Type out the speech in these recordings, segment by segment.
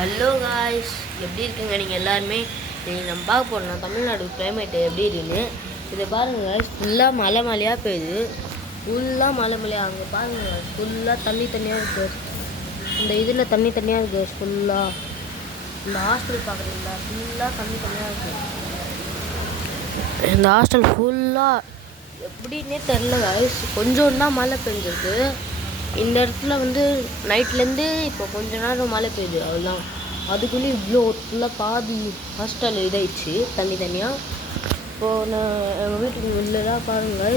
Hello guys, எப்படி இருக்குங்க நீங்கள் எல்லாருமே? நீங்கள் நம்ம பார்க்க போகிறோம் தமிழ்நாடு கிளைமேட்டு எப்படி இருக்குன்னு. இதை பாருங்கள் காய்ஸ், ஃபுல்லாக மழை மழையாக பெய்யுது. ஃபுல்லாக மழை மழையாக அங்கே பாருங்கள், ஃபுல்லாக தண்ணியாக இருக்குது. இந்த இதில் தண்ணியாக இருக்குது ஃபுல்லாக. இந்த ஹாஸ்டல் பார்க்குறீங்களா, ஃபுல்லாக தண்ணியாக இருக்குது. இந்த ஹாஸ்டல் ஃபுல்லாக எப்படின்னே தெரில காய்ஸ். கொஞ்சம் தான் மழை பெஞ்சிருக்கு. இந்த இடத்துல வந்து நைட்லேருந்து இப்போ கொஞ்ச நேரம் மழை பெய்யுது, அவ்வளோதான். அதுக்குள்ளே இவ்வளோ ஃபுல்லாக பாதி ஹாஸ்டல் இதாகிடுச்சு தனியாக. இப்போது நான் எங்கள் வீட்டுக்கு வெளிலலாம் பாருங்கள்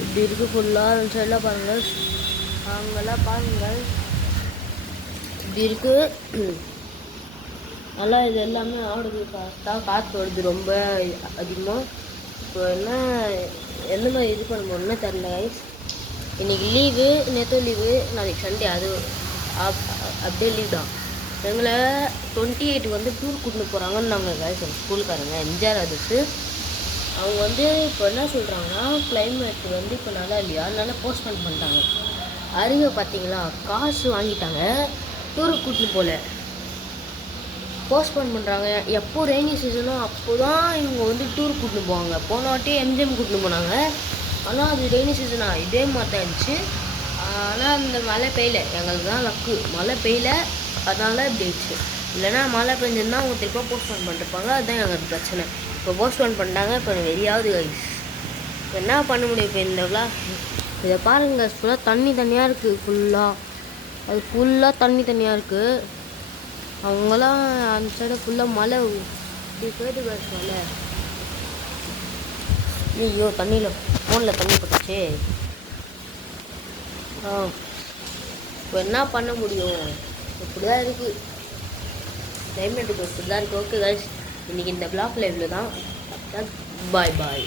இப்படி இருக்குது ஃபுல்லாக. அந்த சைடெலாம் பாருங்கள், அங்கெல்லாம் பாருங்கள் இப்படி இருக்குது. நல்லா இது எல்லாமே ஆடுது, காற்று வருது ரொம்ப அதிகமாக. இப்போ எந்த மாதிரி இது பண்ண போகணுன்னா தெரில கைஸ். இன்றைக்கி லீவு, நேற்று லீவு, நாளைக்கு சண்டே, அது அப்படியே லீவ் தான். எங்களை 28 வந்து டூர் கூட்டின்னு போகிறாங்கன்னு நாங்கள் கைஸ் ஸ்கூலுக்காரங்க எம்ஜிஆர் அதுக்கு. அவங்க வந்து இப்போ என்ன சொல்கிறாங்கன்னா, கிளைமேட் வந்து இப்போ நல்லா இல்லையா, அதனால போஸ்ட்போன் பண்ணிட்டாங்க. அருகே பார்த்தீங்களா, காசு வாங்கிட்டாங்க, டூருக்கு கூட்டின்னு போகல, போஸ்ட்போன் பண்ணுறாங்க. எப்போ ரெய்னி சீசனோ அப்போ தான் இவங்க வந்து டூர் கூட்டின்னு போவாங்க. போன வாட்டி எம்ஜிஎம் கூட்டின்னு போனாங்க, ஆனால் அது ரெய்னி சீசனாக இதே மாதிரி தான் இருந்துச்சு. ஆனால் அந்த மழை பெய்யல, எங்களுக்கு தான் லக்கு, மழை பெய்யல, அதனால இப்படி ஆயிடுச்சு. இல்லைன்னா மழை பெஞ்சிருந்தால் அவங்க திருப்பா போஸ்ட்போன் பண்ணிருப்பாங்க. அதுதான் எங்களுக்கு பிரச்சனை. இப்போ போஸ்ட்போன் பண்ணிட்டாங்க. இப்போ வெறியாவது கைஸ், என்ன பண்ண முடியும் இப்போ இந்த விழா. இதை பாருங்கள், ஃபுல்லாக தண்ணியாக இருக்குது ஃபுல்லாக. அது ஃபுல்லாக தண்ணியாக இருக்குது. அவங்களாம் அந்த சைடு ஃபுல்லாக மழை போயிட்டு கைஸ் மழை. ஐயோ, தண்ணியில் ஃபோனில் தண்ணி பட்டுச்சு. இப்போ என்ன பண்ண முடியும், இப்படி தான் இருக்குது கிளைமேட்டுக்கு, இப்படி தான் இருக்குது. ஓகே கைஸ், இன்றைக்கி இந்த பிளாக் லைவில் தான். பாய் பாய்.